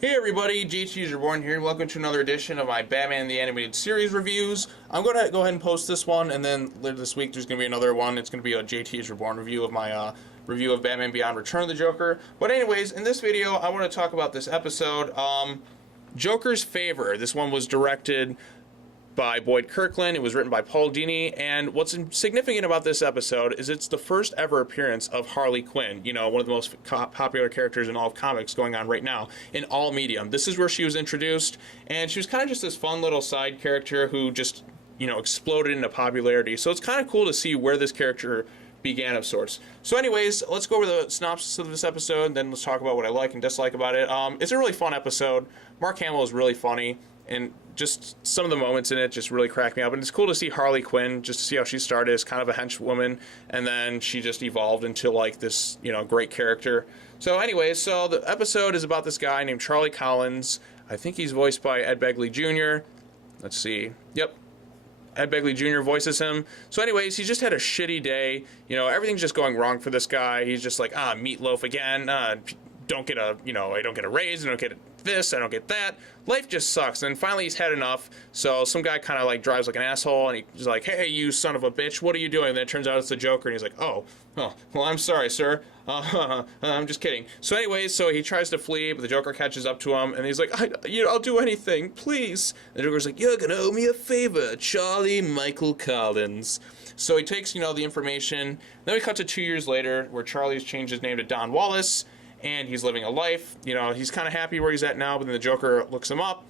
Hey everybody, JTISREBORN here. Welcome to another edition of my Batman the Animated Series reviews. I'm going to go ahead and post this one, and then later this week there's going to be another one. It's going to be a JTISREBORN review of my review of Batman Beyond Return of the Joker. But anyways, in this video, I want to talk about this episode, Joker's Favor. This one was directed by Boyd Kirkland. It was written by Paul Dini, and what's significant about this episode is it's the first ever appearance of Harley Quinn, you know, one of the most popular characters in all of comics going on right now, in all medium. This is where she was introduced, and she was kind of just this fun little side character who just, you know, exploded into popularity. So it's kind of cool to see where this character began of sorts. So anyways, let's go over the synopsis of this episode, and then let's talk about what I like and dislike about it. It's a really fun episode. Mark Hamill is really funny, and just some of the moments in it just really crack me up. And it's cool to see Harley Quinn, just to see how she started as kind of a henchwoman, and then she just evolved into like this, you know, great character. So anyways, so the episode is about this guy named Charlie Collins. I think he's voiced by Ed Begley Jr. Let's see. Yep. Ed Begley Jr. voices him. So anyways, he's just had a shitty day. You know, everything's just going wrong for this guy. He's just like, meatloaf again. Don't get a, you know, I don't get a raise. I don't get this. I don't get that. Life just sucks. And finally he's had enough. So some guy kind of like drives like an asshole, and he's like, hey, you son of a bitch, what are you doing? And then it turns out it's the Joker, and he's like, oh, well, I'm sorry, sir. I'm just kidding. So anyways, so he tries to flee, but the Joker catches up to him, and he's like, I'll do anything, please. And the Joker's like, you're gonna owe me a favor, Charlie Michael Collins. So he takes, you know, the information. Then we cut to 2 years later, where Charlie's changed his name to Don Wallace, and he's living a life. You know, he's kind of happy where he's at now, but then the Joker looks him up,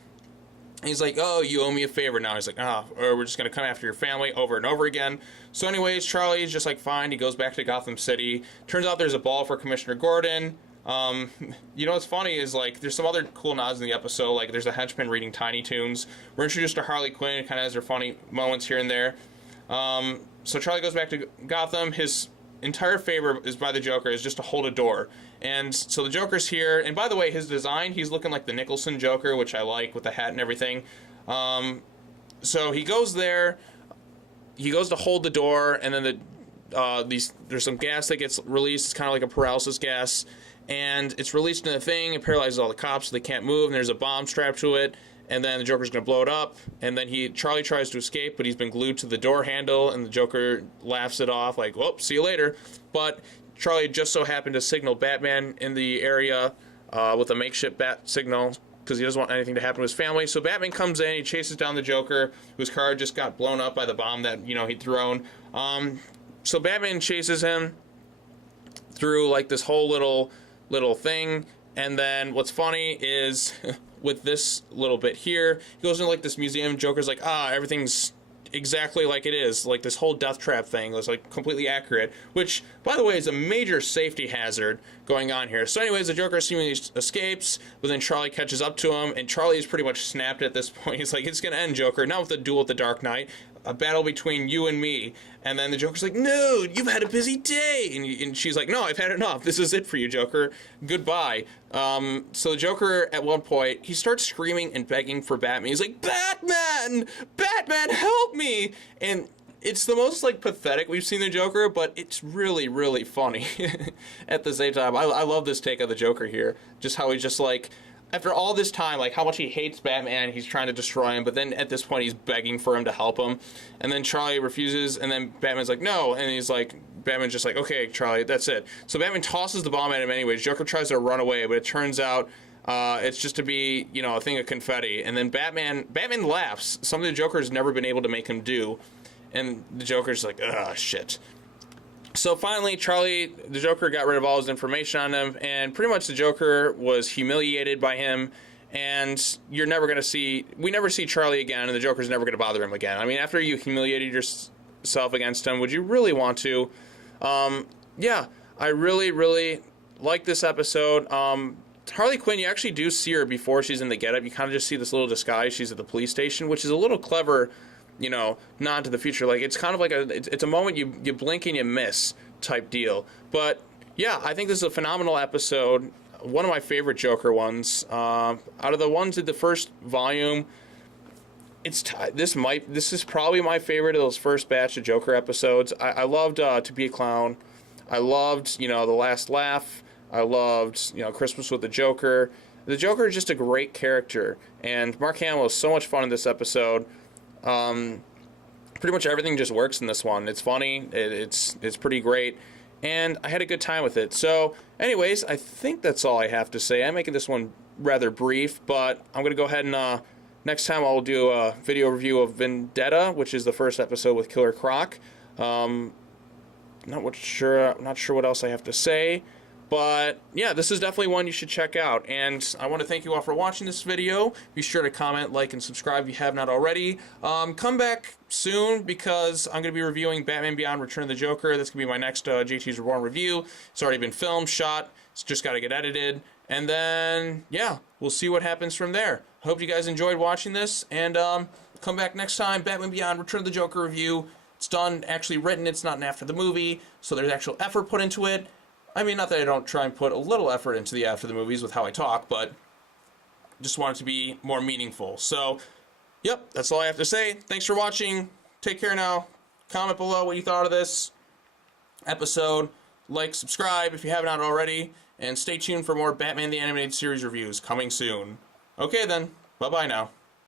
and he's like, oh, you owe me a favor now. He's like, or we're just going to come after your family over and over again. So anyways, Charlie's just like, fine. He goes back to Gotham City. Turns out there's a ball for Commissioner Gordon. You know what's funny is, like, there's some other cool nods in the episode. Like, there's a henchman reading Tiny Toons. We're introduced to Harley Quinn. It kind of has her funny moments here and there. So Charlie goes back to Gotham. His entire favor is by the Joker is just to hold a door. And so the Joker's here, and by the way, his design, he's looking like the Nicholson Joker, which I like, with the hat and everything. So he goes there, he goes to hold the door, and then there's some gas that gets released. It's kind of like a paralysis gas, and it's released in the thing. It paralyzes all the cops so they can't move, and there's a bomb strapped to it. And then the Joker's going to blow it up, and then Charlie tries to escape, but he's been glued to the door handle, and the Joker laughs it off, like, whoop, see you later. But Charlie just so happened to signal Batman in the area with a makeshift bat signal, because he doesn't want anything to happen to his family. So Batman comes in, he chases down the Joker, whose car just got blown up by the bomb that, you know, he'd thrown. So Batman chases him through, like, this whole little thing, and then what's funny is with this little bit here, he goes into like this museum. Joker's like, everything's exactly like it is. Like this whole death trap thing was like completely accurate, which, by the way, is a major safety hazard going on here. So anyways, the Joker seemingly escapes, but then Charlie catches up to him, and Charlie is pretty much snapped at this point. He's like, it's gonna end, Joker, not with a duel with the Dark Knight, a battle between you and me. And then the Joker's like, no, you've had a busy day. And she's like, no, I've had enough. This is it for you, Joker. Goodbye. So the Joker, at one point, he starts screaming and begging for Batman. He's like, Batman! Batman, help me! And it's the most, like, pathetic we've seen the Joker, but it's really, really funny at the same time. I love this take of the Joker here. Just how he's just like, after all this time, like, how much he hates Batman, he's trying to destroy him, but then at this point he's begging for him to help him. And then Charlie refuses, and then Batman's like, no, and he's like, Batman's just like, okay, Charlie, that's it. So Batman tosses the bomb at him anyways. Joker tries to run away, but it turns out it's just to be, you know, a thing of confetti. And then Batman laughs, something the Joker's never been able to make him do. And the Joker's like, shit. So finally, the Joker got rid of all his information on him, and pretty much the Joker was humiliated by him, and we never see Charlie again, and the Joker's never going to bother him again. I mean, after you humiliated yourself against him, would you really want to? Yeah, I really, really like this episode. Harley Quinn, you actually do see her before she's in the getup. You kind of just see this little disguise. She's at the police station, which is a little clever, you know, nod to the future. Like, it's kind of like it's a moment you blink and you miss type deal. But yeah, I think this is a phenomenal episode. One of my favorite Joker ones. Out of the ones in the first volume, this is probably my favorite of those first batch of Joker episodes. I loved To Be a Clown. I loved, you know, The Last Laugh. I loved, you know, Christmas with the Joker. The Joker is just a great character, and Mark Hamill is so much fun in this episode. Pretty much everything just works in this one. It's funny, it's pretty great, and I had a good time with it. So, anyways, I think that's all I have to say. I'm making this one rather brief, but I'm going to go ahead and, next time I'll do a video review of Vendetta, which is the first episode with Killer Croc. Not sure what else I have to say, but yeah, this is definitely one you should check out. And I want to thank you all for watching this video. Be sure to comment, like, and subscribe if you have not already. Come back soon, because I'm going to be reviewing Batman Beyond Return of the Joker. That's going to be my next JT's Reborn review. It's already been filmed, shot. It's just got to get edited. And then, yeah, we'll see what happens from there. I hope you guys enjoyed watching this, and come back next time. Batman Beyond Return of the Joker review. It's done, actually written. It's not an after the movie, so there's actual effort put into it. I mean, not that I don't try and put a little effort into the after the movies with how I talk, but just want it to be more meaningful. So, yep, that's all I have to say. Thanks for watching. Take care now. Comment below what you thought of this episode. Like, subscribe if you haven't already, and stay tuned for more Batman the Animated Series reviews coming soon. Okay then, bye-bye now.